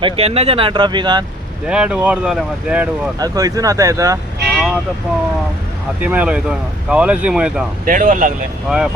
मागीर केन्नाच्या ना ट्रॅफिकान 1.5 वर जालें मागीर 1.5 वर आता खंयसून आता येता हांव आतां हाती मेलो हितून कावलेशी वयता 1.5 वर लागले हय